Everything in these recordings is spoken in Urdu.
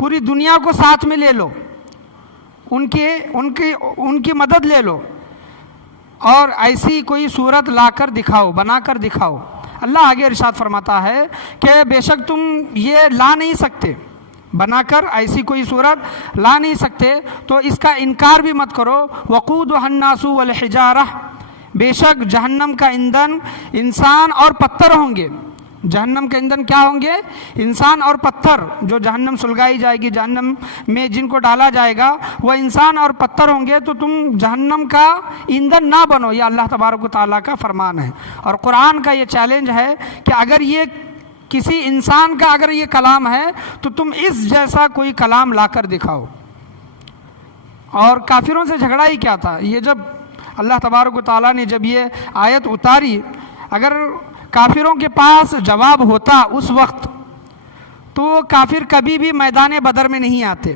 پوری دنیا کو ساتھ میں لے لو، ان کی مدد لے لو، اور ایسی کوئی صورت لا کر دکھاؤ، بنا کر دکھاؤ۔ اللہ آگے ارشاد فرماتا ہے کہ بے شک تم یہ لا نہیں سکتے، بنا کر ایسی کوئی صورت لا نہیں سکتے، تو اس کا انکار بھی مت کرو۔ وقودها الناس والحجارہ، بے شک جہنم کا ایندھن انسان اور پتھر ہوں گے۔ جہنم کے ایندھن کیا ہوں گے؟ انسان اور پتھر۔ جو جہنم سلگائی جائے گی، جہنم میں جن کو ڈالا جائے گا وہ انسان اور پتھر ہوں گے، تو تم جہنم کا ایندھن نہ بنو، یہ اللہ تبارک و تعالیٰ کا فرمان ہے۔ اور قرآن کا یہ چیلنج ہے کہ اگر یہ کسی انسان کا اگر یہ کلام ہے تو تم اس جیسا کوئی کلام لا کر دکھاؤ۔ اور کافروں سے جھگڑا ہی کیا تھا؟ یہ جب اللہ تبارک و تعالیٰ نے جب یہ آیت اتاری، اگر کافروں کے پاس جواب ہوتا اس وقت تو کافر کبھی بھی میدان بدر میں نہیں آتے،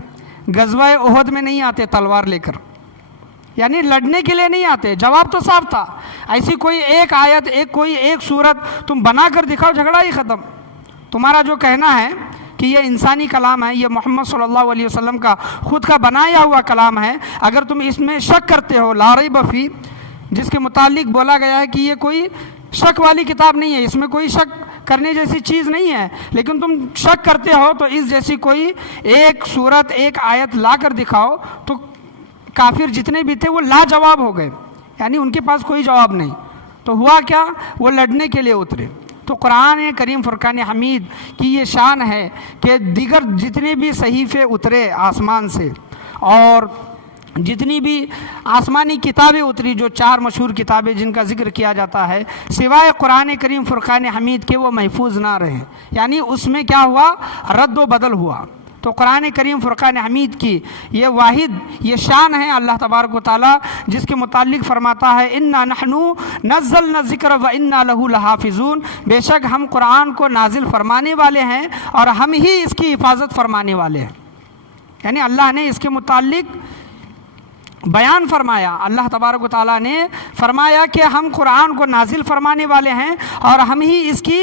غزوہ احد میں نہیں آتے تلوار لے کر، یعنی لڑنے کے لیے نہیں آتے۔ جواب تو صاف تھا، ایسی کوئی ایک آیت، کوئی ایک صورت تم بنا کر دکھاؤ، جھگڑا ہی ختم۔ تمہارا جو کہنا ہے کہ یہ انسانی کلام ہے، یہ محمد صلی اللہ علیہ وسلم کا خود کا بنایا ہوا کلام ہے، اگر تم اس میں شک کرتے ہو، لا ریب فی، جس کے متعلق بولا گیا ہے کہ یہ کوئی شک والی کتاب نہیں ہے، اس میں کوئی شک کرنے جیسی چیز نہیں ہے، لیکن تم شک کرتے ہو تو اس جیسی کوئی ایک صورت، ایک آیت لا کر دکھاؤ۔ تو کافر جتنے بھی تھے وہ لاجواب ہو گئے، یعنی ان کے پاس کوئی جواب نہیں۔ تو ہوا کیا؟ وہ لڑنے کے لیے اترے۔ تو قرآن کریم فرقان حمید کی یہ شان ہے کہ دیگر جتنے بھی صحیفے اترے آسمان سے، اور جتنی بھی آسمانی کتابیں اتری، جو 4 مشہور کتابیں جن کا ذکر کیا جاتا ہے، سوائے قرآن کریم فرقان حمید کے وہ محفوظ نہ رہے، یعنی اس میں کیا ہوا؟ رد و بدل ہوا۔ تو قرآن کریم فرقان حمید کی یہ واحد یہ شان ہے اللہ تبارک و تعالیٰ، جس کے متعلق فرماتا ہے انا نحن نزلنا الذکر وانا لہ لحافظون، بے شک ہم قرآن کو نازل فرمانے والے ہیں اور ہم ہی اس کی حفاظت فرمانے والے ہیں۔ یعنی اللہ نے اس کے متعلق بیان فرمایا، اللہ تبارک و تعالیٰ نے فرمایا کہ ہم قرآن کو نازل فرمانے والے ہیں اور ہم ہی اس کی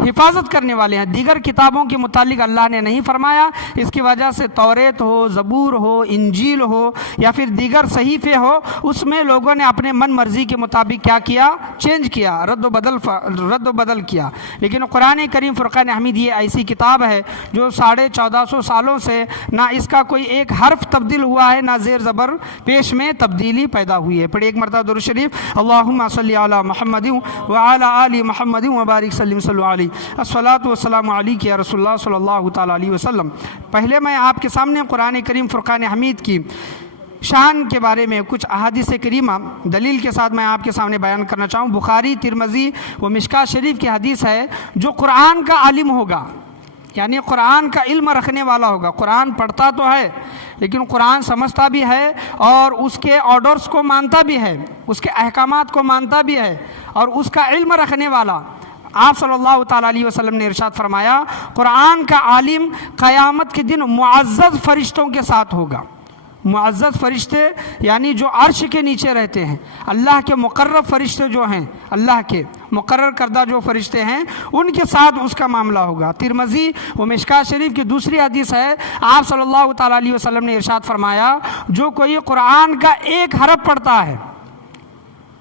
حفاظت کرنے والے ہیں۔ دیگر کتابوں کے متعلق اللہ نے نہیں فرمایا، اس کی وجہ سے توریت ہو، زبور ہو، انجیل ہو یا پھر دیگر صحیفے ہو، اس میں لوگوں نے اپنے من مرضی کے مطابق کیا کیا؟ چینج کیا، رد و بدل کیا۔ لیکن قرآن کریم فرقان حمید یہ ایسی کتاب ہے جو 1450 سالوں سے نہ اس کا کوئی ایک حرف تبدیل ہوا ہے، نہ زیر زبر پیش میں تبدیلی پیدا ہوئی ہے۔ پڑھیں ایک مرتبہ درود شریف، اللہم صلی علی محمد وعلی آل محمد وبارک سلم صلی علیہ، الصلاۃ والسلام علیک یا رسول اللہ صلی اللہ تعالیٰ علیہ وسلم۔ پہلے میں آپ کے سامنے قرآن کریم فرقان حمید کی شان کے بارے میں کچھ احادیث کریمہ دلیل کے ساتھ میں آپ کے سامنے بیان کرنا چاہوں۔ بخاری، ترمذی و مشکاۃ شریف کی حدیث ہے، جو قرآن کا عالم ہوگا، یعنی قرآن کا علم رکھنے والا ہوگا، قرآن پڑھتا تو ہے لیکن قرآن سمجھتا بھی ہے اور اس کے آرڈرز کو مانتا بھی ہے، اس کے احکامات کو مانتا بھی ہے، اور اس کا علم رکھنے والا، آپ صلی اللہ تعالیٰ علیہ وسلم نے ارشاد فرمایا قرآن کا عالم قیامت کے دن معزز فرشتوں کے ساتھ ہوگا۔ معزز فرشتے یعنی جو عرش کے نیچے رہتے ہیں، اللہ کے مقرب فرشتے جو ہیں، اللہ کے مقرر کردہ جو فرشتے ہیں، ان کے ساتھ اس کا معاملہ ہوگا۔ ترمذی و مشکاۃ شریف کی دوسری حدیث ہے، آپ صلی اللہ تعالیٰ علیہ وسلم نے ارشاد فرمایا جو کوئی قرآن کا ایک حرف پڑھتا ہے،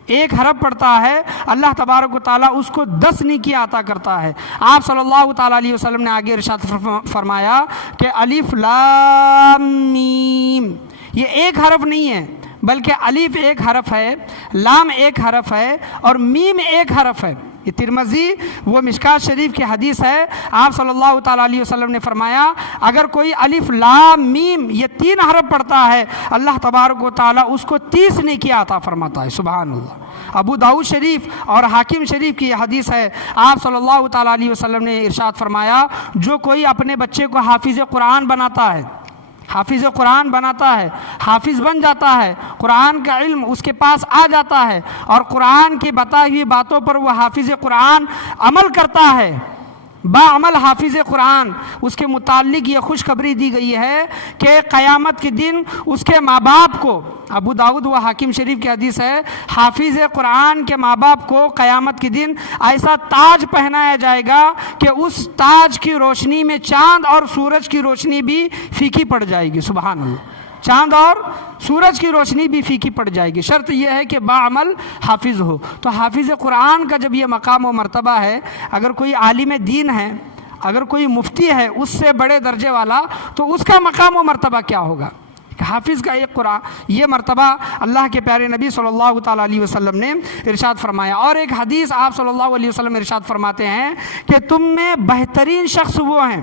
ایک حرف پڑھتا ہے، اللہ تبارک و تعالیٰ اس کو 10 نیکی عطا کرتا ہے۔ آپ صلی اللہ تعالیٰ علیہ وسلم نے آگے ارشاد فرمایا کہ الف لام میم، یہ ایک حرف نہیں ہے بلکہ الف ایک حرف ہے، لام ایک حرف ہے اور میم ایک حرف ہے۔ یہ ترمذی وہ مشکاۃ شریف کی حدیث ہے، آپ صلی اللہ تعالیٰ علیہ وسلم نے فرمایا اگر کوئی الف لام میم یہ 3 حرف پڑھتا ہے، اللہ تبارک و تعالیٰ اس کو 30 نیکی عطا فرماتا ہے۔ سبحان اللہ۔ ابو داؤد شریف اور حاکم شریف کی حدیث ہے، آپ صلی اللہ تعالیٰ علیہ وسلم نے ارشاد فرمایا جو کوئی اپنے بچے کو حافظ قرآن بناتا ہے، حافظ قرآن بناتا ہے، حافظ بن جاتا ہے، قرآن کا علم اس کے پاس آ جاتا ہے اور قرآن کی بتائی ہوئی باتوں پر وہ حافظ قرآن عمل کرتا ہے، باعمل حافظ قرآن، اس کے متعلق یہ خوشخبری دی گئی ہے کہ قیامت کے دن اس کے ماں باپ کو ابو داؤد و حاکم شریف کی حدیث ہے، حافظ قرآن کے ماں باپ کو قیامت کے دن ایسا تاج پہنایا جائے گا کہ اس تاج کی روشنی میں چاند اور سورج کی روشنی بھی پھیکی پڑ جائے گی۔ سبحان اللہ، چاند اور سورج کی روشنی بھی پھیکی پڑ جائے گی، شرط یہ ہے کہ باعمل حافظ ہو۔ تو حافظ قرآن کا جب یہ مقام و مرتبہ ہے، اگر کوئی عالم دین ہے، اگر کوئی مفتی ہے اس سے بڑے درجے والا، تو اس کا مقام و مرتبہ کیا ہوگا؟ حافظ کا ایک قرآن، یہ مرتبہ اللہ کے پیارے نبی صلی اللہ تعالیٰ علیہ وسلم نے ارشاد فرمایا۔ اور ایک حدیث آپ صلی اللہ علیہ وسلم ارشاد فرماتے ہیں کہ تم میں بہترین شخص وہ ہیں،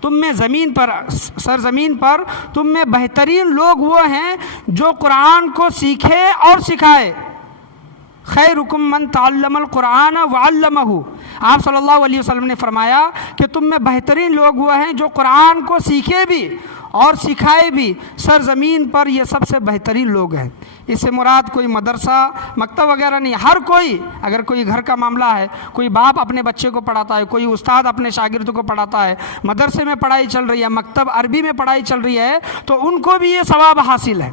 تم میں زمین پر، سرزمین پر تم میں بہترین لوگ وہ ہیں جو قرآن کو سیکھے اور سکھائے۔ خیرکم من تعلم القرآن وعلمہ، آپ صلی اللہ علیہ وسلم نے فرمایا کہ تم میں بہترین لوگ وہ ہیں جو قرآن کو سیکھے بھی اور سکھائے بھی، سرزمین پر یہ سب سے بہترین لوگ ہیں۔ اس سے مراد کوئی مدرسہ مکتب وغیرہ نہیں، ہر کوئی، اگر کوئی گھر کا معاملہ ہے، کوئی باپ اپنے بچے کو پڑھاتا ہے، کوئی استاد اپنے شاگرد کو پڑھاتا ہے، مدرسے میں پڑھائی چل رہی ہے، مکتب عربی میں پڑھائی چل رہی ہے، تو ان کو بھی یہ ثواب حاصل ہے،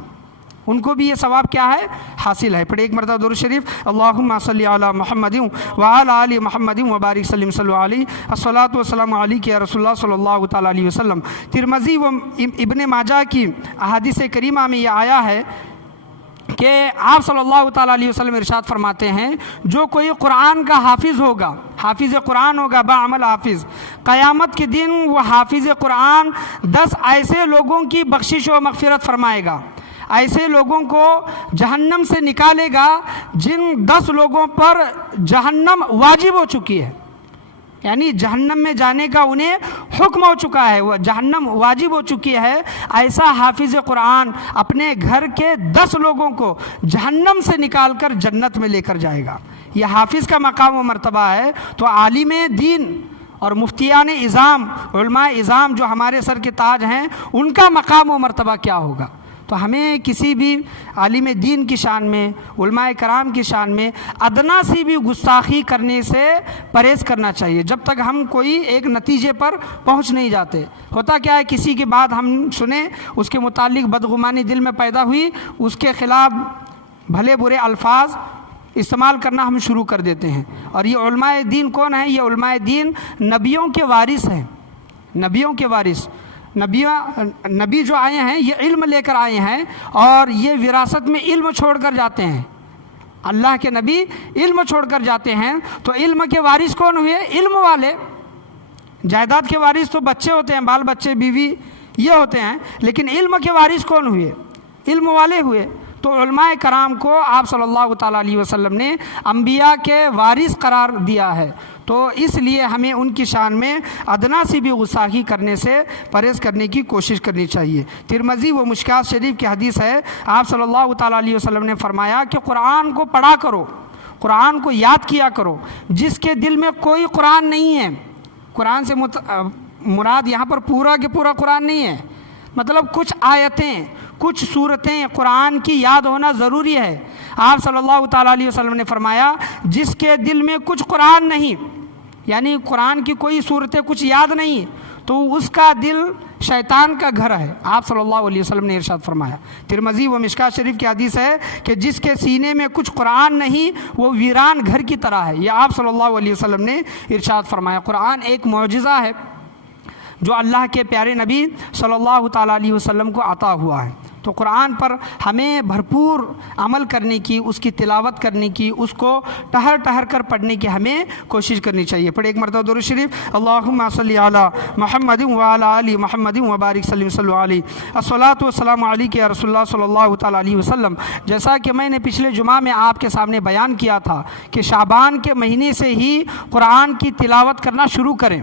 ان کو بھی یہ ثواب کیا ہے؟ حاصل ہے۔ پڑھ ایک مرتبہ درود شریف، اللہم صلی علی محمد وعلی آل محمد وبارک وسلم صلی اللہ علیہ، الصلاۃ والسلام علیک یا رسول اللہ صلی اللہ تعالیٰ علیہ وسلم۔ ترمذی و ابن ماجہ کی احادیث کریمہ میں یہ آیا ہے کہ آپ صلی اللہ تعالیٰ علیہ وسلم ارشاد فرماتے ہیں، جو کوئی قرآن کا حافظ ہوگا، حافظ قرآن ہوگا، باعمل حافظ، قیامت کے دن وہ حافظ قرآن 10 ایسے لوگوں کی بخشش و مغفرت فرمائے گا، ایسے لوگوں کو جہنم سے نکالے گا جن 10 لوگوں پر جہنم واجب ہو چکی ہے، یعنی جہنم میں جانے کا انہیں حکم ہو چکا ہے، وہ جہنم واجب ہو چکی ہے۔ ایسا حافظ قرآن اپنے گھر کے 10 لوگوں کو جہنم سے نکال کر جنت میں لے کر جائے گا۔ یہ حافظ کا مقام و مرتبہ ہے۔ تو عالم دین اور مفتیان اعظام، علماء اعظام جو ہمارے سر کے تاج ہیں، ان کا مقام و مرتبہ کیا ہوگا؟ تو ہمیں کسی بھی عالم دین کی شان میں، علماء کرام کی شان میں ادنا سی بھی گستاخی کرنے سے پرہیز کرنا چاہیے، جب تک ہم کوئی ایک نتیجے پر پہنچ نہیں جاتے۔ ہوتا کیا ہے، کسی کی بات ہم سنیں، اس کے متعلق بدگمانی دل میں پیدا ہوئی، اس کے خلاف بھلے برے الفاظ استعمال کرنا ہم شروع کر دیتے ہیں۔ اور یہ علماء دین کون ہیں؟ یہ علماء دین نبیوں کے وارث ہیں، نبیوں کے وارث۔ نبی جو آئے ہیں یہ علم لے کر آئے ہیں، اور یہ وراثت میں علم چھوڑ کر جاتے ہیں۔ اللہ کے نبی علم چھوڑ کر جاتے ہیں، تو علم کے وارث کون ہوئے؟ علم والے۔ جائیداد کے وارث تو بچے ہوتے ہیں، بال بچے، بیوی، یہ ہوتے ہیں، لیکن علم کے وارث کون ہوئے؟ علم والے ہوئے۔ تو علماء کرام کو آپ صلی اللہ تعالیٰ علیہ وسلم نے انبیاء کے وارث قرار دیا ہے، تو اس لیے ہمیں ان کی شان میں ادنا سی بھی گستاخی کرنے سے پرہیز کرنے کی کوشش کرنی چاہیے۔ ترمذی و مشکات شریف کی حدیث ہے، آپ صلی اللہ تعالیٰ علیہ وسلم نے فرمایا کہ قرآن کو پڑھا کرو، قرآن کو یاد کیا کرو۔ جس کے دل میں کوئی قرآن نہیں ہے، قرآن سے مراد یہاں پر پورا کے پورا قرآن نہیں ہے، مطلب کچھ آیتیں، کچھ صورتیں قرآن کی یاد ہونا ضروری ہے۔ آپ صلی اللہ تعالیٰ علیہ وسلم نے فرمایا، جس کے دل میں کچھ قرآن نہیں، یعنی قرآن کی کوئی صورتیں کچھ یاد نہیں، تو اس کا دل شیطان کا گھر ہے۔ آپ صلی اللہ علیہ وسلم نے ارشاد فرمایا۔ ترمذی و مشکات شریف کی حدیث ہے کہ جس کے سینے میں کچھ قرآن نہیں، وہ ویران گھر کی طرح ہے۔ یہ آپ صلی اللہ علیہ وسلم نے ارشاد فرمایا۔ قرآن ایک معجزہ ہے جو اللہ کے پیارے نبی صلی اللہ تعالیٰ علیہ وسلم کو عطا ہوا ہے۔ تو قرآن پر ہمیں بھرپور عمل کرنے کی، اس کی تلاوت کرنے کی، اس کو ٹہر ٹہر کر پڑھنے کی ہمیں کوشش کرنی چاہیے۔ پڑھے ایک مرتبہ درود شریف، اللہم صلی علی محمد وعلی آل محمد وبارک وسلم صلی اللہ علیہ، الصلاۃ والسلام علیک یا رسول اللہ صلی اللہ تعالیٰ علیہ وسلم۔ جیسا کہ میں نے پچھلے جمعہ میں آپ کے سامنے بیان کیا تھا کہ شعبان کے مہینے سے ہی قرآن کی تلاوت کرنا شروع کریں۔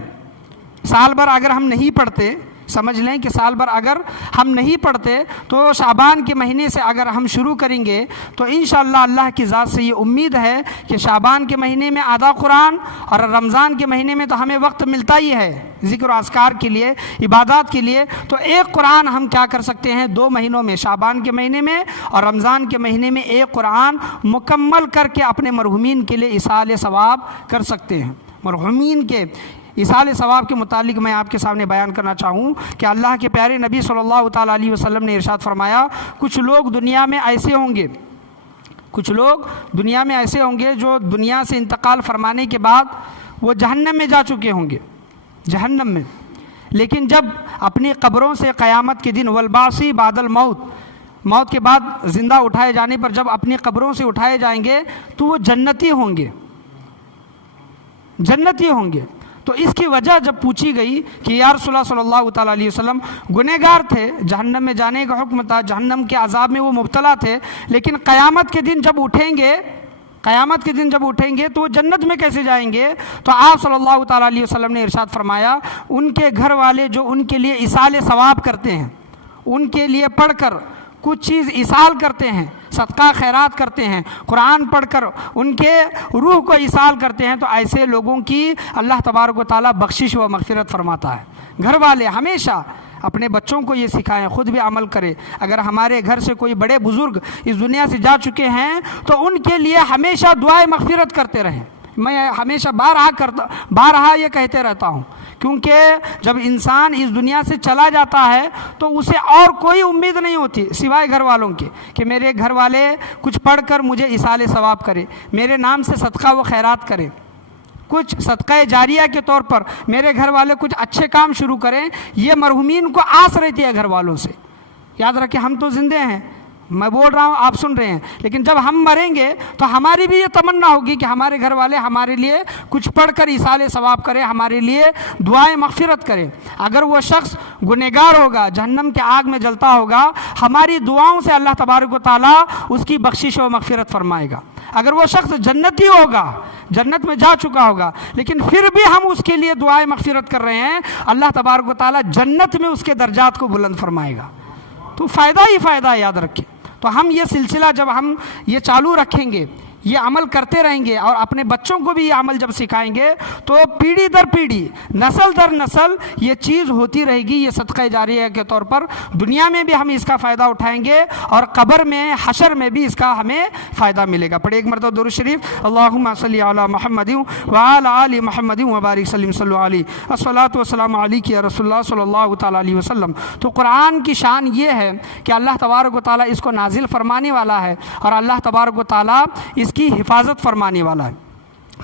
سال بھر اگر ہم نہیں پڑھتے، سمجھ لیں کہ سال بھر اگر ہم نہیں پڑھتے، تو شعبان کے مہینے سے اگر ہم شروع کریں گے تو انشاءاللہ اللہ کی ذات سے یہ امید ہے کہ شعبان کے مہینے میں آدھا قرآن، اور رمضان کے مہینے میں تو ہمیں وقت ملتا ہی ہے ذکر و اذکار کے لیے، عبادات کے لیے، تو ایک قرآن ہم کیا کر سکتے ہیں 2 مہینوں میں، شعبان کے مہینے میں اور رمضان کے مہینے میں ایک قرآن مکمل کر کے اپنے مرحومین کے لیے ایصال ثواب کر سکتے ہیں۔ مرحومین کے اصال ثواب کے متعلق میں آپ کے سامنے بیان کرنا چاہوں کہ اللہ کے پیارے نبی صلی اللہ تعالیٰ علیہ وسلم نے ارشاد فرمایا، کچھ لوگ دنیا میں ایسے ہوں گے جو دنیا سے انتقال فرمانے کے بعد وہ جہنم میں جا چکے ہوں گے، جہنم میں، لیکن جب اپنی قبروں سے قیامت کے دن والبعث بعد الموت، موت کے بعد زندہ اٹھائے جانے پر جب اپنی قبروں سے اٹھائے جائیں گے تو وہ جنتی ہوں گے، جنتی ہوں گے۔ تو اس کی وجہ جب پوچھی گئی کہ یا رسول اللہ صلی اللہ تعالیٰ علیہ وسلم گنہگار تھے، جہنم میں جانے کا حکم تھا، جہنم کے عذاب میں وہ مبتلا تھے، لیکن قیامت کے دن جب اٹھیں گے تو وہ جنت میں کیسے جائیں گے؟ تو آپ صلی اللہ تعالیٰ علیہ وسلم نے ارشاد فرمایا، ان کے گھر والے جو ان کے لیے ایصال ثواب کرتے ہیں، ان کے لیے پڑھ کر کچھ چیز ایصال کرتے ہیں، صدقہ خیرات کرتے ہیں، قرآن پڑھ کر ان کے روح کو ایصال کرتے ہیں، تو ایسے لوگوں کی اللہ تبارک و تعالیٰ بخشش و مغفرت فرماتا ہے۔ گھر والے ہمیشہ اپنے بچوں کو یہ سکھائیں، خود بھی عمل کرے۔ اگر ہمارے گھر سے کوئی بڑے بزرگ اس دنیا سے جا چکے ہیں تو ان کے لیے ہمیشہ دعائیں مغفرت کرتے رہیں۔ میں ہمیشہ بارہا یہ کہتے رہتا ہوں، کیونکہ جب انسان اس دنیا سے چلا جاتا ہے تو اسے اور کوئی امید نہیں ہوتی سوائے گھر والوں کی کہ میرے گھر والے کچھ پڑھ کر مجھے ایصال ثواب کرے، میرے نام سے صدقہ و خیرات کرے، کچھ صدقہ جاریہ کے طور پر میرے گھر والے کچھ اچھے کام شروع کریں۔ یہ مرحومین کو آس رہتی ہے گھر والوں سے۔ یاد رکھیں، ہم تو زندے ہیں، میں بول رہا ہوں، آپ سن رہے ہیں، لیکن جب ہم مریں گے تو ہماری بھی یہ تمنا ہوگی کہ ہمارے گھر والے ہمارے لیے کچھ پڑھ کر ایصال ثواب کرے، ہمارے لیے دعائیں مغفرت کرے۔ اگر وہ شخص گنہگار ہوگا، جہنم کے آگ میں جلتا ہوگا، ہماری دعاؤں سے اللہ تبارک و تعالیٰ اس کی بخشش و مغفرت فرمائے گا۔ اگر وہ شخص جنتی ہوگا، جنت میں جا چکا ہوگا، لیکن پھر بھی ہم اس کے لیے دعائیں مغفرت کر رہے ہیں، اللہ تبارک و تعالیٰ جنت میں اس کے درجات کو بلند فرمائے گا۔ تو فائدہ ہی فائدہ ہے، یاد رکھیں۔ تو ہم یہ سلسلہ جب ہم یہ چالو رکھیں گے، یہ عمل کرتے رہیں گے اور اپنے بچوں کو بھی یہ عمل جب سکھائیں گے تو پیڑھی در پیڑھی، نسل در نسل یہ چیز ہوتی رہے گی۔ یہ صدقہ جاریہ کے طور پر دنیا میں بھی ہم اس کا فائدہ اٹھائیں گے اور قبر میں، حشر میں بھی اس کا ہمیں فائدہ ملے گا۔ پڑھیں ایک مرتبہ درود شریف، اللہم صلی علی محمد وعلی آل محمد وبارک وسلم، صلی علیہ الصلاۃ والسلام علیک یا رسول اللہ صلی اللہ تعالیٰ علیہ وسلم۔ تو قرآن کی شان یہ ہے کہ اللہ تبارک و تعالیٰ اس کو نازل فرمانے والا ہے اور اللہ تبارک و تعالیٰ اس کی حفاظت فرمانے والا ہے۔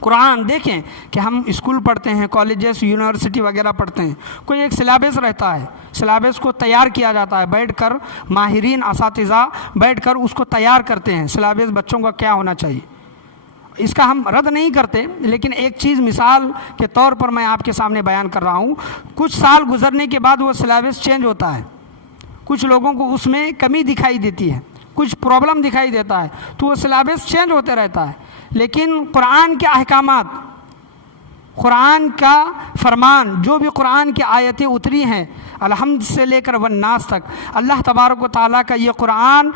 قرآن دیکھیں کہ ہم اسکول پڑھتے ہیں، کالجز، یونیورسٹی وغیرہ پڑھتے ہیں، کوئی ایک سلیبس رہتا ہے، سلیبس کو تیار کیا جاتا ہے، بیٹھ کر ماہرین اساتذہ بیٹھ کر اس کو تیار کرتے ہیں، سلیبس بچوں کا کیا ہونا چاہیے۔ اس کا ہم رد نہیں کرتے، لیکن ایک چیز مثال کے طور پر میں آپ کے سامنے بیان کر رہا ہوں۔ کچھ سال گزرنے کے بعد وہ سلیبس چینج ہوتا ہے، کچھ لوگوں کو اس میں کمی دکھائی دیتی ہے، کچھ پرابلم دکھائی دیتا ہے، تو وہ سلیبس چینج ہوتے رہتا ہے۔ لیکن قرآن کے احکامات، قرآن کا فرمان، جو بھی قرآن کی آیتیں اتری ہیں الحمد سے لے کر والناس تک، اللہ تبارک و تعالیٰ کا یہ قرآن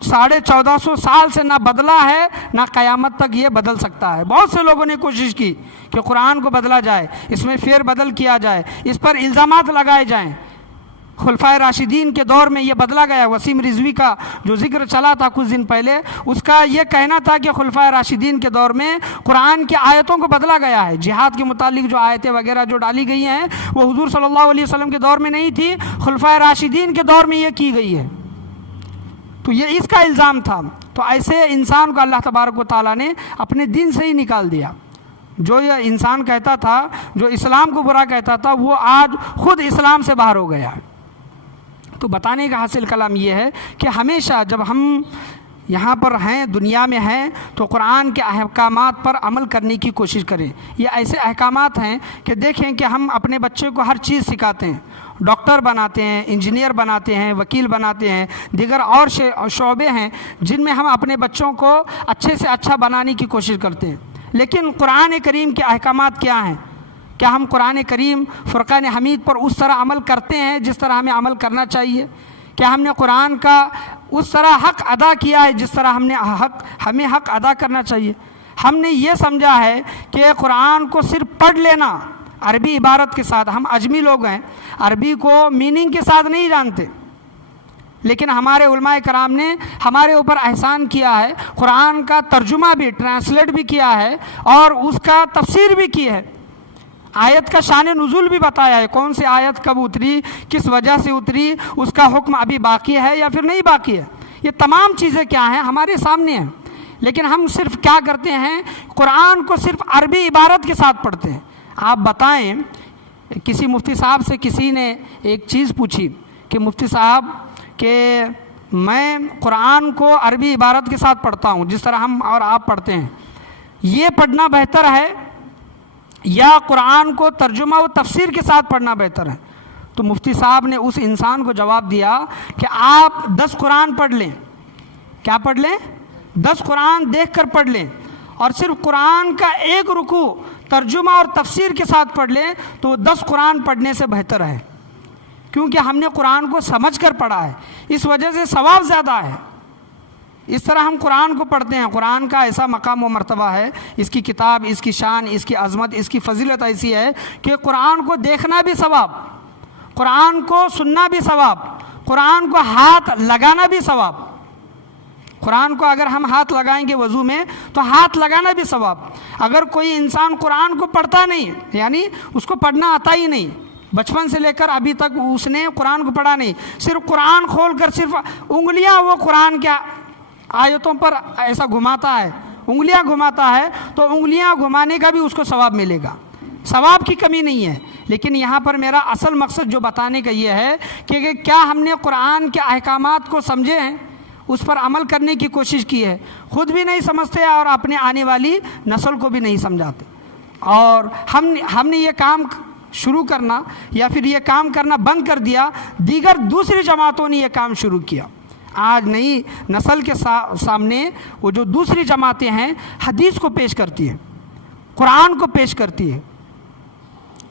1450 سال سے نہ بدلا ہے، نہ قیامت تک یہ بدل سکتا ہے۔ بہت سے لوگوں نے کوشش کی کہ قرآن کو بدلا جائے، اس میں فیر بدل کیا جائے، اس پر الزامات لگائے جائیں۔ خلفائے راشدین کے دور میں یہ بدلا گیا۔ وسیم رضوی کا جو ذکر چلا تھا کچھ دن پہلے، اس کا یہ کہنا تھا کہ خلفائے راشدین کے دور میں قرآن کی آیتوں کو بدلا گیا ہے۔ جہاد کے متعلق جو آیتیں وغیرہ جو ڈالی گئی ہیں وہ حضور صلی اللہ علیہ وسلم کے دور میں نہیں تھی، خلفائے راشدین کے دور میں یہ کی گئی ہے۔ تو یہ اس کا الزام تھا۔ تو ایسے انسان کو اللہ تبارک و تعالیٰ نے اپنے دین سے ہی نکال دیا۔ جو یہ انسان کہتا تھا، جو اسلام کو برا کہتا تھا، وہ آج خود اسلام سے باہر ہو گیا۔ تو بتانے کا حاصل کلام یہ ہے کہ ہمیشہ جب ہم یہاں پر ہیں، دنیا میں ہیں، تو قرآن کے احکامات پر عمل کرنے کی کوشش کریں۔ یہ ایسے احکامات ہیں کہ دیکھیں کہ ہم اپنے بچے کو ہر چیز سکھاتے ہیں، ڈاکٹر بناتے ہیں، انجینئر بناتے ہیں، وکیل بناتے ہیں، دیگر اور شعبے ہیں جن میں ہم اپنے بچوں کو اچھے سے اچھا بنانے کی کوشش کرتے ہیں۔ لیکن قرآن کریم کے احکامات کیا ہیں؟ کیا ہم قرآن کریم فرقان حمید پر اس طرح عمل کرتے ہیں جس طرح ہمیں عمل کرنا چاہیے؟ کیا ہم نے قرآن کا اس طرح حق ادا کیا ہے جس طرح ہمیں حق ادا کرنا چاہیے؟ ہم نے یہ سمجھا ہے کہ قرآن کو صرف پڑھ لینا عربی عبارت کے ساتھ، ہم اجمی لوگ ہیں، عربی کو میننگ کے ساتھ نہیں جانتے، لیکن ہمارے علماء کرام نے ہمارے اوپر احسان کیا ہے، قرآن کا ترجمہ بھی، ٹرانسلیٹ بھی کیا ہے اور اس کا تفسیر بھی کی ہے۔ آیت کا شان نزول بھی بتایا ہے، کون سی آیت کب اتری، کس وجہ سے اتری، اس کا حکم ابھی باقی ہے یا پھر نہیں باقی ہے، یہ تمام چیزیں کیا ہیں ہمارے سامنے ہیں۔ لیکن ہم صرف کیا کرتے ہیں، قرآن کو صرف عربی عبارت کے ساتھ پڑھتے ہیں۔ آپ بتائیں، کسی مفتی صاحب سے کسی نے ایک چیز پوچھی کہ مفتی صاحب کہ میں قرآن کو عربی عبارت کے ساتھ پڑھتا ہوں جس طرح ہم اور آپ پڑھتے ہیں، یہ پڑھنا بہتر ہے یا قرآن کو ترجمہ و تفسیر کے ساتھ پڑھنا بہتر ہے؟ تو مفتی صاحب نے اس انسان کو جواب دیا کہ آپ 10 قرآن پڑھ لیں۔ کیا پڑھ لیں؟ 10 قرآن دیکھ کر پڑھ لیں، اور صرف قرآن کا ایک رکوع ترجمہ اور تفسیر کے ساتھ پڑھ لیں تو 10 قرآن پڑھنے سے بہتر ہے، کیونکہ ہم نے قرآن کو سمجھ کر پڑھا ہے، اس وجہ سے ثواب زیادہ ہے۔ اس طرح ہم قرآن کو پڑھتے ہیں، قرآن کا ایسا مقام و مرتبہ ہے، اس کی کتاب، اس کی شان، اس کی عظمت، اس کی فضیلت ایسی ہے کہ قرآن کو دیکھنا بھی ثواب، قرآن کو سننا بھی ثواب، قرآن کو ہاتھ لگانا بھی ثواب۔ قرآن کو اگر ہم ہاتھ لگائیں گے وضو میں تو ہاتھ لگانا بھی ثواب۔ اگر کوئی انسان قرآن کو پڑھتا نہیں، یعنی اس کو پڑھنا آتا ہی نہیں، بچپن سے لے کر ابھی تک اس نے قرآن کو پڑھا نہیں، صرف قرآن کھول کر صرف انگلیاں وہ قرآن کے آیتوں پر ایسا گھماتا ہے، انگلیاں گھماتا ہے، تو انگلیاں گھمانے کا بھی اس کو ثواب ملے گا، ثواب کی کمی نہیں ہے۔ لیکن یہاں پر میرا اصل مقصد جو بتانے کا یہ ہے کہ کیا ہم نے قرآن کے احکامات کو سمجھے ہیں، اس پر عمل کرنے کی کوشش کی ہے؟ خود بھی نہیں سمجھتے اور اپنے آنے والی نسل کو بھی نہیں سمجھاتے، اور ہم نے یہ کام شروع کرنا یا پھر یہ کام کرنا بند کر دیا، دیگر دوسری جماعتوں نے یہ کام شروع کیا۔ آج نئی نسل کے سامنے وہ جو دوسری جماعتیں ہیں حدیث کو پیش کرتی ہیں، قرآن کو پیش کرتی ہے،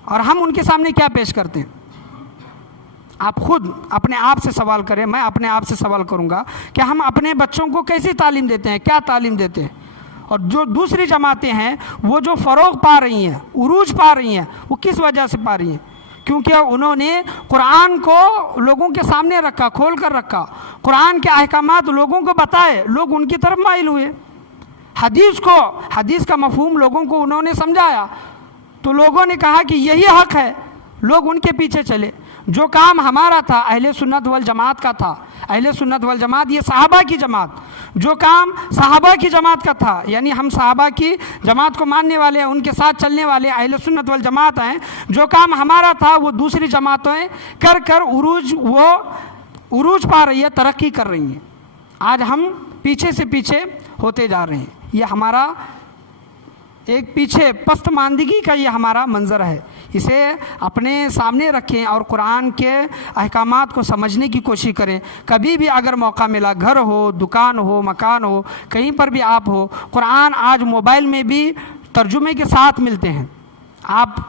اور ہم ان کے سامنے کیا پیش کرتے ہیں؟ آپ خود اپنے آپ سے سوال کریں، میں اپنے آپ سے سوال کروں گا کہ ہم اپنے بچوں کو کیسی تعلیم دیتے ہیں، کیا تعلیم دیتے ہیں؟ اور جو دوسری جماعتیں ہیں وہ جو فروغ پا رہی ہیں، عروج پا رہی ہیں، وہ کس وجہ سے پا رہی ہیں؟ کیونکہ انہوں نے قرآن کو لوگوں کے سامنے رکھا، کھول کر رکھا، قرآن کے احکامات لوگوں کو بتائے، لوگ ان کی طرف مائل ہوئے، حدیث کا مفہوم لوگوں کو انہوں نے سمجھایا، تو لوگوں نے کہا کہ یہی حق ہے، لوگ ان کے پیچھے چلے۔ جو کام ہمارا تھا، اہل سنت والجماعت کا تھا، اہل سنت والجماعت یہ صحابہ کی جماعت، جو کام صحابہ کی جماعت کا تھا، یعنی ہم صحابہ کی جماعت کو ماننے والے ہیں، ان کے ساتھ چلنے والے اہل سنت والجماعت ہیں، جو کام ہمارا تھا وہ دوسری جماعتیں کر کر عروج پا رہی ہے، ترقی کر رہی ہیں۔ آج ہم پیچھے سے پیچھے ہوتے جا رہے ہیں، یہ ہمارا ایک پیچھے پسماندگی کا یہ ہمارا منظر ہے، اسے اپنے سامنے رکھیں اور قرآن کے احکامات کو سمجھنے کی کوشش کریں۔ کبھی بھی اگر موقع ملا، گھر ہو، دکان ہو، مکان ہو، کہیں پر بھی آپ ہو، قرآن آج موبائل میں بھی ترجمے کے ساتھ ملتے ہیں، آپ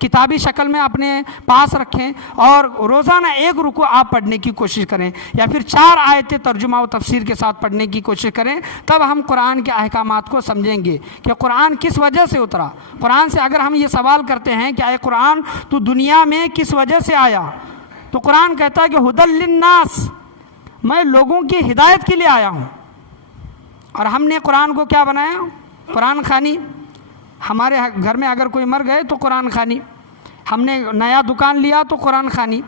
کتابی شکل میں اپنے پاس رکھیں اور روزانہ ایک رکوع آپ پڑھنے کی کوشش کریں، یا پھر 4 آیتیں ترجمہ و تفسیر کے ساتھ پڑھنے کی کوشش کریں، تب ہم قرآن کے احکامات کو سمجھیں گے کہ قرآن کس وجہ سے اترا۔ قرآن سے اگر ہم یہ سوال کرتے ہیں کہ اے قرآن تو دنیا میں کس وجہ سے آیا، تو قرآن کہتا ہے کہ ہدی للناس، میں لوگوں کی ہدایت کے لیے آیا ہوں۔ اور ہم نے قرآن کو کیا بنایا؟ قرآن خوانی۔ ہمارے گھر میں اگر کوئی مر گئے تو قرآن خوانی، ہم نے نیا دکان لیا تو قرآن خوانی،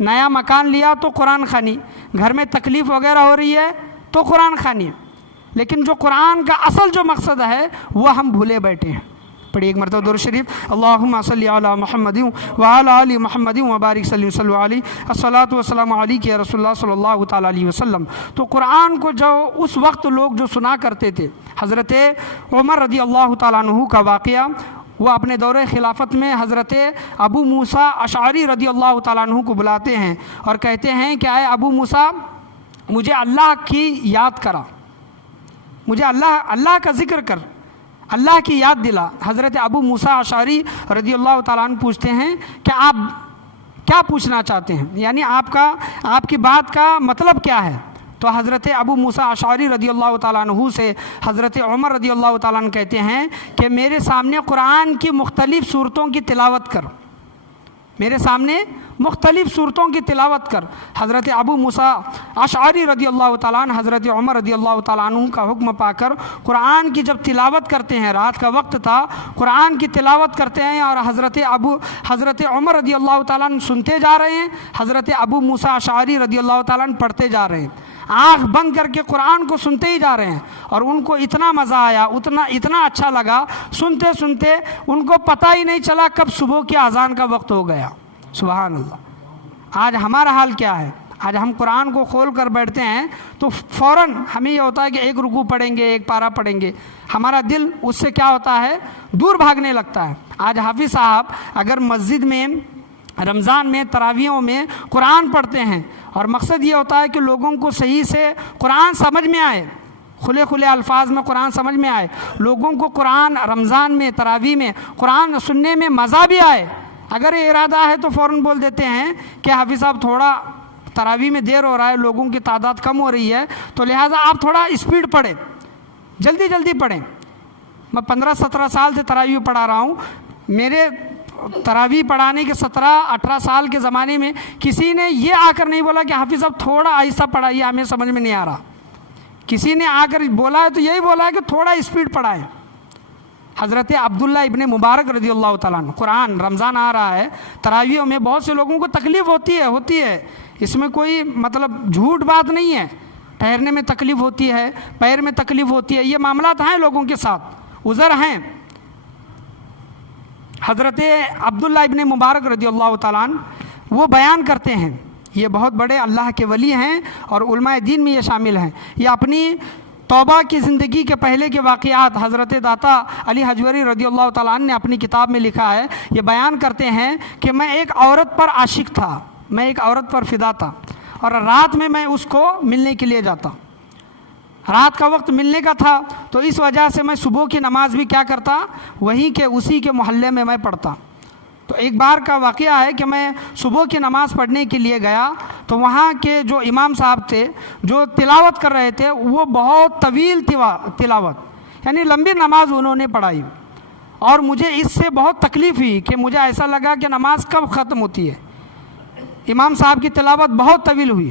نیا مکان لیا تو قرآن خوانی، گھر میں تکلیف وغیرہ ہو رہی ہے تو قرآن خوانی۔ لیکن جو قرآن کا اصل جو مقصد ہے وہ ہم بھولے بیٹھے ہیں۔ پڑھیے ایک مرتبہ درود شریف، اللہم صلی علی محمد وعلی آل محمد وبارک وسلم علیہ، الصلاۃ والسلام علیک یا رسول اللہ صلی اللہ تعالیٰ علیہ وسلم۔ تو قرآن کو جو اس وقت لوگ جو سنا کرتے تھے، حضرت عمر رضی اللہ تعالیٰ عنہ کا واقعہ، وہ اپنے دور خلافت میں حضرت ابو موسیٰ اشعری رضی اللہ تعالیٰ عنہ کو بلاتے ہیں اور کہتے ہیں کہ اے ابو موسیٰ، مجھے اللہ کی یاد کرا، مجھے اللہ کا ذکر کر، اللہ کی یاد دلا۔ حضرت ابو موسیٰ اشعری رضی اللہ تعالیٰ عنہ پوچھتے ہیں کہ آپ کیا پوچھنا چاہتے ہیں، یعنی آپ کی بات کا مطلب کیا ہے؟ تو حضرت ابو موسیٰ اشعری رضی اللہ تعالیٰ عنہ سے حضرت عمر رضی اللہ تعالیٰ عنہ کہتے ہیں کہ میرے سامنے قرآن کی مختلف صورتوں کی تلاوت کر، میرے سامنے مختلف صورتوں کی تلاوت کر حضرت ابو موسیٰ اشعری رضی اللہ تعالیٰ عنہ، حضرت عمر رضی اللہ تعالیٰ عنہ کا حکم پا کر قرآن کی جب تلاوت کرتے ہیں، رات کا وقت تھا، قرآن کی تلاوت کرتے ہیں اور حضرت عمر رضی اللہ تعالیٰ عنہ سنتے جا رہے ہیں، حضرت ابو موسیٰ اشعری رضی اللہ تعالیٰ عنہ پڑھتے جا رہے ہیں، آنکھ بند کر کے قرآن کو سنتے ہی جا رہے ہیں، اور ان کو اتنا مزہ آیا، اتنا اچھا لگا، سنتے سنتے ان کو پتہ ہی نہیں چلا کب صبح کی اذان کا وقت ہو گیا۔ سبحان اللہ۔ آج ہمارا حال کیا ہے؟ آج ہم قرآن کو کھول کر بیٹھتے ہیں تو فوراً ہمیں یہ ہوتا ہے کہ ایک رکوع پڑھیں گے، ایک پارہ پڑھیں گے، ہمارا دل اس سے کیا ہوتا ہے؟ دور بھاگنے لگتا ہے۔ آج حافظ صاحب اگر مسجد میں رمضان میں تراویحوں میں قرآن پڑھتے ہیں، اور مقصد یہ ہوتا ہے کہ لوگوں کو صحیح سے قرآن سمجھ میں آئے، کھلے الفاظ میں قرآن سمجھ میں آئے، لوگوں کو قرآن رمضان میں تراویح میں قرآن سننے میں مزہ بھی آئے، اگر یہ ارادہ ہے تو فوراً بول دیتے ہیں کہ حافظ صاحب تھوڑا تراویح میں دیر ہو رہا ہے، لوگوں کی تعداد کم ہو رہی ہے، تو لہٰذا آپ تھوڑا اسپیڈ پڑھیں، جلدی پڑھیں۔ میں 15-17 سال سے تراویح پڑھا رہا ہوں، میرے تراویح پڑھانے کے 17-18 سال کے زمانے میں کسی نے یہ آ کر نہیں بولا کہ حافظ صاحب تھوڑا آہستہ پڑھائیے، ہمیں سمجھ میں نہیں آ رہا۔ کسی نے آ کر بولا ہے تو یہی بولا ہے کہ تھوڑا اسپیڈ پڑھائیں۔ حضرت عبداللہ ابن مبارک رضی اللہ تعالیٰ عنہ، قرآن رمضان آ رہا ہے، تراویحوں میں بہت سے لوگوں کو تکلیف ہوتی ہے، اس میں کوئی مطلب جھوٹ بات نہیں ہے، ٹھہرنے میں تکلیف ہوتی ہے، پیر میں تکلیف ہوتی ہے، یہ معاملات ہیں لوگوں کے ساتھ، عذر ہیں۔ حضرت عبداللہ ابن مبارک رضی اللہ تعالیٰ عنہ وہ بیان کرتے ہیں، یہ بہت بڑے اللہ کے ولی ہیں اور علماء دین میں یہ شامل ہیں، یہ اپنی توبہ کی زندگی کے پہلے کے واقعات حضرت داتا علی حجوری رضی اللہ تعالیٰ عنہ نے اپنی کتاب میں لکھا ہے، یہ بیان کرتے ہیں کہ میں ایک عورت پر عاشق تھا، میں ایک عورت پر فدا تھا، اور رات میں اس کو ملنے کے لیے جاتا، رات کا وقت ملنے کا تھا، تو اس وجہ سے میں صبح کی نماز بھی کیا کرتا، وہیں کے اسی کے محلے میں پڑھتا۔ تو ایک بار کا واقعہ ہے کہ میں صبح کی نماز پڑھنے کے لیے گیا، تو وہاں کے جو امام صاحب تھے جو تلاوت کر رہے تھے، وہ بہت طویل تلاوت، یعنی لمبی نماز انہوں نے پڑھائی، اور مجھے اس سے بہت تکلیف ہوئی کہ مجھے ایسا لگا کہ نماز کب ختم ہوتی ہے۔ امام صاحب کی تلاوت بہت طویل ہوئی،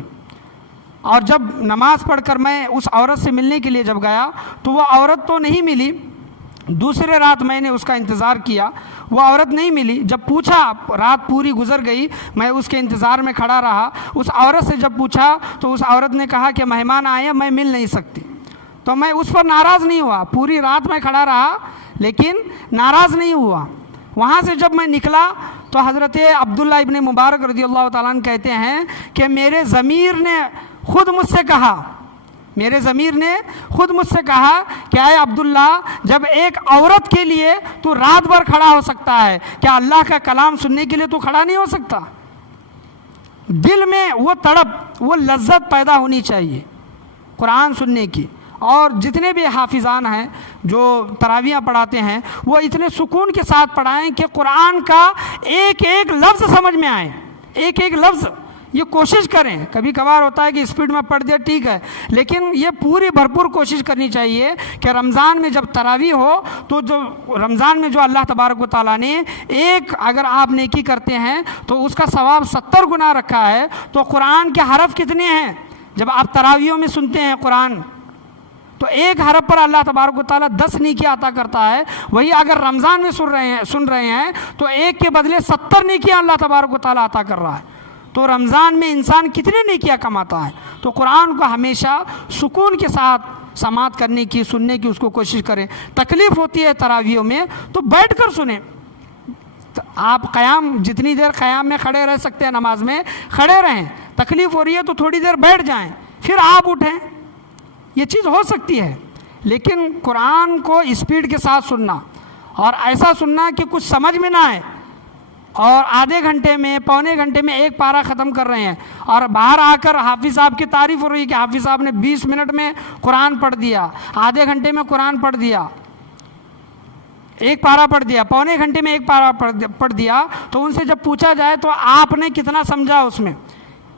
اور جب نماز پڑھ کر میں اس عورت سے ملنے کے لیے جب گیا تو وہ عورت تو نہیں ملی، دوسرے رات میں نے اس کا انتظار کیا، وہ عورت نہیں ملی، جب پوچھا، رات پوری گزر گئی، میں اس کے انتظار میں کھڑا رہا، اس عورت سے جب پوچھا تو اس عورت نے کہا کہ مہمان آئے ہیں، میں مل نہیں سکتی، تو میں اس پر ناراض نہیں ہوا، پوری رات میں کھڑا رہا لیکن ناراض نہیں ہوا۔ وہاں سے جب میں نکلا تو حضرت عبداللہ ابن مبارک رضی اللہ تعالیٰ عنہ کہتے ہیں کہ میرے ضمیر نے خود مجھ سے کہا کہ اے عبداللہ، جب ایک عورت کے لیے تو رات بھر کھڑا ہو سکتا ہے، کیا اللہ کا کلام سننے کے لیے تو کھڑا نہیں ہو سکتا؟ دل میں وہ تڑپ، وہ لذت پیدا ہونی چاہیے قرآن سننے کی۔ اور جتنے بھی حافظان ہیں جو تراویح پڑھاتے ہیں، وہ اتنے سکون کے ساتھ پڑھائیں کہ قرآن کا ایک ایک لفظ سمجھ میں آئے، ایک ایک لفظ، یہ کوشش کریں۔ کبھی کبھار ہوتا ہے کہ اسپیڈ میں پڑھ دیا ٹھیک ہے، لیکن یہ پوری بھرپور کوشش کرنی چاہیے کہ رمضان میں جب تراویح ہو تو جو رمضان میں جو اللہ تبارک و تعالیٰ نے ایک اگر آپ نیکی کرتے ہیں تو اس کا ثواب 70 گنا رکھا ہے، تو قرآن کے حرف کتنے ہیں؟ جب آپ تراویحوں میں سنتے ہیں قرآن تو ایک حرف پر اللہ تبارک و تعالیٰ 10 نیکی عطا کرتا ہے، وہی اگر رمضان میں سن رہے ہیں تو ایک کے بدلے 70 نیکیاں اللہ تبارک و تعالیٰ عطا کر رہا ہے۔ تو رمضان میں انسان کتنے نیکیاں کماتا ہے؟ تو قرآن کو ہمیشہ سکون کے ساتھ سماعت کرنے کی، سننے کی اس کو کوشش کریں۔ تکلیف ہوتی ہے تراویحوں میں تو بیٹھ کر سنیں، آپ جتنی دیر قیام میں کھڑے رہ سکتے ہیں نماز میں کھڑے رہیں، تکلیف ہو رہی ہے تو تھوڑی دیر بیٹھ جائیں، پھر آپ اٹھیں، یہ چیز ہو سکتی ہے۔ لیکن قرآن کو اسپیڈ کے ساتھ سننا، اور ایسا سننا کہ کچھ سمجھ میں نہ آئے، اور آدھے گھنٹے میں پونے گھنٹے میں ایک پارہ ختم کر رہے ہیں، اور باہر آ کر حافظ صاحب کی تعریف ہو رہی ہے کہ حافظ صاحب نے 20 منٹ میں قرآن پڑھ دیا، آدھے گھنٹے میں قرآن پڑھ دیا، ایک پارہ پڑھ دیا، پونے گھنٹے میں ایک پارہ پڑھ دیا، تو ان سے جب پوچھا جائے تو آپ نے کتنا سمجھا، اس میں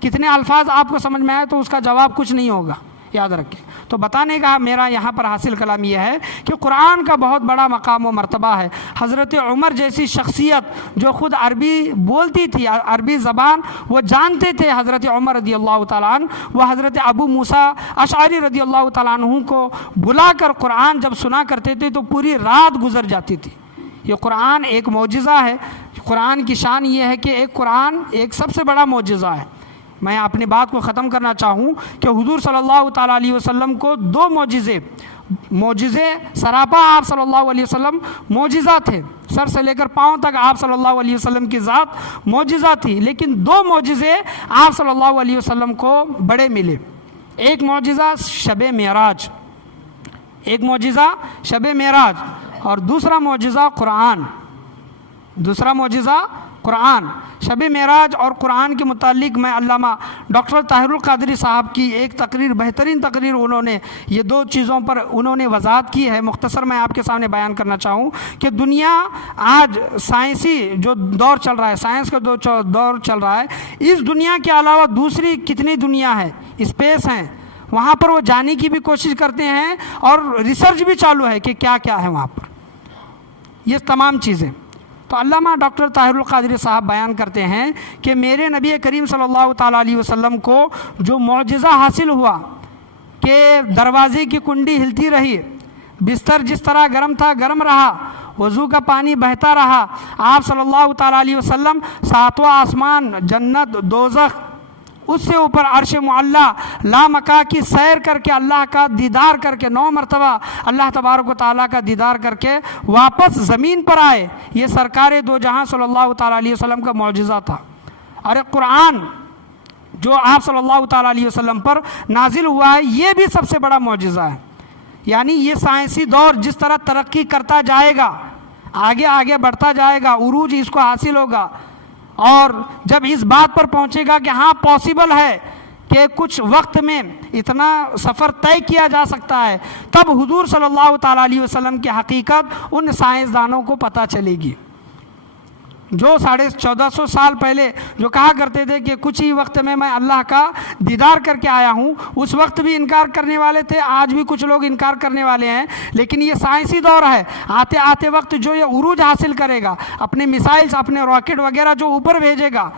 کتنے الفاظ آپ کو سمجھ میں آئے، تو اس کا جواب کچھ نہیں ہوگا۔ یاد رکھیں۔ تو بتانے کا میرا یہاں پر حاصل کلام یہ ہے کہ قرآن کا بہت بڑا مقام و مرتبہ ہے۔ حضرت عمر جیسی شخصیت جو خود عربی بولتی تھی، عربی زبان وہ جانتے تھے، حضرت عمر رضی اللہ تعالیٰ عنہ وہ حضرت ابو موسیٰ اشعری رضی اللہ تعالیٰ عنہ کو بلا کر قرآن جب سنا کرتے تھے تو پوری رات گزر جاتی تھی۔ یہ قرآن ایک معجزہ ہے۔ قرآن کی شان یہ ہے کہ ایک قرآن ایک سب سے بڑا معجزہ ہے۔ میں اپنی بات کو ختم کرنا چاہوں کہ حضور صلی اللہ تعالیٰ علیہ وسلم کو دو معجزے سراپا آپ صلی اللہ علیہ وسلم معجزہ تھے، سر سے لے کر پاؤں تک آپ صلی اللہ علیہ وسلم کی ذات معجزہ تھی، لیکن دو معجزے آپ صلی اللہ علیہ وسلم کو بڑے ملے۔ ایک معجزہ شب معراج، ایک معجزہ شب معراج، اور دوسرا معجزہ قرآن، دوسرا معجزہ قرآن۔ شب معراج اور قرآن کے متعلق میں علامہ ڈاکٹر طاہر القادری صاحب کی ایک تقریر، بہترین تقریر، انہوں نے یہ دو چیزوں پر انہوں نے وضاحت کی ہے، مختصر میں آپ کے سامنے بیان کرنا چاہوں کہ دنیا آج سائنسی جو دور چل رہا ہے، سائنس کا دور چل رہا ہے، اس دنیا کے علاوہ دوسری کتنی دنیا ہے، اسپیس ہیں، وہاں پر وہ جانے کی بھی کوشش کرتے ہیں اور ریسرچ بھی چالو ہے کہ کیا کیا ہے وہاں پر، یہ تمام چیزیں۔ تو علامہ ڈاکٹر طاہر القادری صاحب بیان کرتے ہیں کہ میرے نبی کریم صلی اللہ تعالیٰ علیہ وسلم کو جو معجزہ حاصل ہوا کہ دروازے کی کنڈی ہلتی رہی، بستر جس طرح گرم تھا گرم رہا، وضو کا پانی بہتا رہا، آپ صلی اللہ تعالیٰ علیہ وسلم ساتواں آسمان، جنت، دوزخ، اس سے اوپر عرش معلیٰ لامکا کی سیر کر کے اللہ کا دیدار کر کے 9 مرتبہ اللہ تبارک و تعالیٰ کا دیدار کر کے واپس زمین پر آئے، یہ سرکار دو جہاں صلی اللہ تعالیٰ علیہ وسلم کا معجزہ تھا۔ اور قرآن جو آپ صلی اللہ تعالیٰ علیہ وسلم پر نازل ہوا ہے یہ بھی سب سے بڑا معجزہ ہے۔ یعنی یہ سائنسی دور جس طرح ترقی کرتا جائے گا، آگے آگے بڑھتا جائے گا، عروج اس کو حاصل ہوگا، اور جب اس بات پر پہنچے گا کہ ہاں پاسبل ہے کہ کچھ وقت میں اتنا سفر طے کیا جا سکتا ہے، تب حضور صلی اللہ تعالیٰ علیہ وسلم کی حقیقت ان سائنسدانوں کو پتہ چلے گی جو 1450 سال پہلے جو کہا کرتے تھے کہ کچھ ہی وقت میں میں اللہ کا دیدار کر کے آیا ہوں، اس وقت بھی انکار کرنے والے تھے، آج بھی کچھ لوگ انکار کرنے والے ہیں، لیکن یہ سائنسی دور ہے، آتے آتے وقت جو یہ عروج حاصل کرے گا، اپنے میسائلز، اپنے راکٹ وغیرہ جو اوپر بھیجے گا،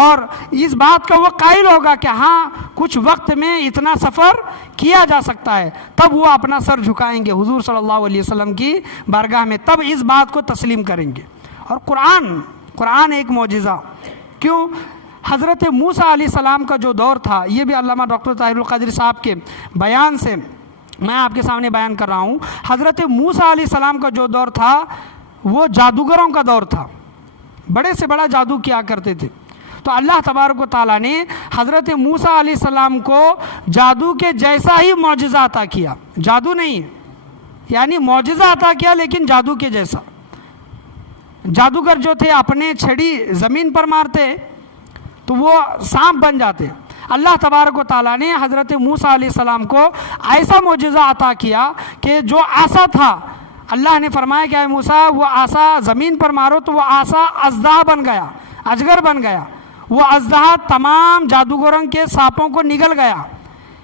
اور اس بات کا وہ قائل ہوگا کہ ہاں کچھ وقت میں اتنا سفر کیا جا سکتا ہے، تب وہ اپنا سر جھکائیں گے حضور صلی اللہ علیہ وسلم کی بارگاہ میں، تب اس بات کو تسلیم کریں گے۔ اور قرآن ایک معجزہ کیوں؟ حضرت موسیٰ علیہ السلام کا جو دور تھا، یہ بھی علامہ ڈاکٹر طاہر القادری صاحب کے بیان سے میں آپ کے سامنے بیان کر رہا ہوں۔ حضرت موسیٰ علیہ السلام کا جو دور تھا وہ جادوگروں کا دور تھا، بڑے سے بڑا جادو کیا کرتے تھے۔ تو اللہ تبارک و تعالیٰ نے حضرت موسیٰ علیہ السلام کو جادو کے جیسا ہی معجزہ عطا کیا، جادو نہیں یعنی معجزہ عطا کیا لیکن جادو کے جیسا۔ جادوگر جو تھے اپنے چھڑی زمین پر مارتے تو وہ سانپ بن جاتے، اللہ تبارک و تعالیٰ نے حضرت موسیٰ علیہ السلام کو ایسا معجزہ عطا کیا کہ جو آسا تھا، اللہ نے فرمایا کہ اے موسیٰ وہ آسا زمین پر مارو تو وہ آسا اژدہا بن گیا، اجگر بن گیا، وہ اژدہا تمام جادوگروں کے سانپوں کو نگل گیا۔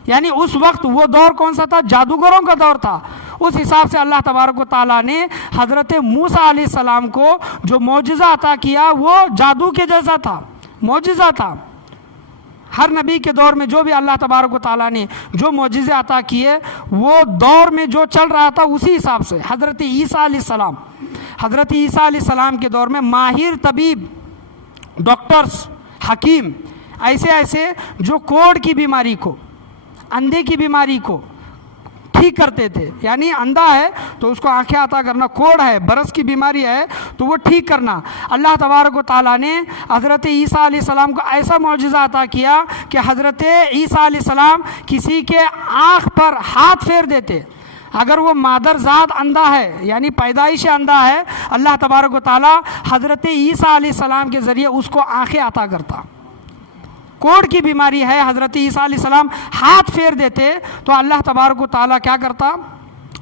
یعنی اس وقت وہ دور کون سا تھا؟ جادوگروں کا دور تھا۔ اس حساب سے اللہ تبارک و تعالیٰ نے حضرت موسیٰ علیہ السلام کو جو معجزہ عطا کیا وہ جادو کے جیسا تھا، معجزہ تھا۔ ہر نبی کے دور میں جو بھی اللہ تبارک و تعالیٰ نے جو معجزے عطا کیے وہ دور میں جو چل رہا تھا اسی حساب سے۔ حضرت عیسیٰ علیہ السلام کے دور میں ماہر طبیب، ڈاکٹرز، حکیم ایسے جو کوڑ کی بیماری کو، اندھے کی بیماری کو ٹھیک کرتے تھے، یعنی اندھا ہے تو اس کو آنکھیں عطا کرنا، کوڑ ہے، برس کی بیماری ہے تو وہ ٹھیک کرنا۔ اللہ تبارک و تعالیٰ نے حضرت عیسیٰ علیہ السلام کو ایسا معجزہ عطا کیا کہ حضرت عیسیٰ علیہ السلام کسی کے آنکھ پر ہاتھ پھیر دیتے، اگر وہ مادر ذات اندھا ہے یعنی پیدائش اندھا ہے، اللہ تبارک و تعالیٰ حضرت عیسیٰ علیہ السلام کے ذریعے اس کو آنکھیں عطا کرتا۔ کوڑ کی بیماری ہے، حضرت عیسیٰ علیہ السلام ہاتھ پھیر دیتے تو اللہ تبارک و تعالیٰ کیا کرتا؟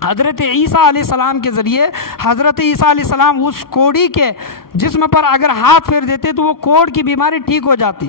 حضرت عیسیٰ علیہ السلام کے ذریعے حضرت عیسیٰ علیہ السلام اس کوڑی کے جسم پر اگر ہاتھ پھیر دیتے تو وہ کوڑ کی بیماری ٹھیک ہو جاتی۔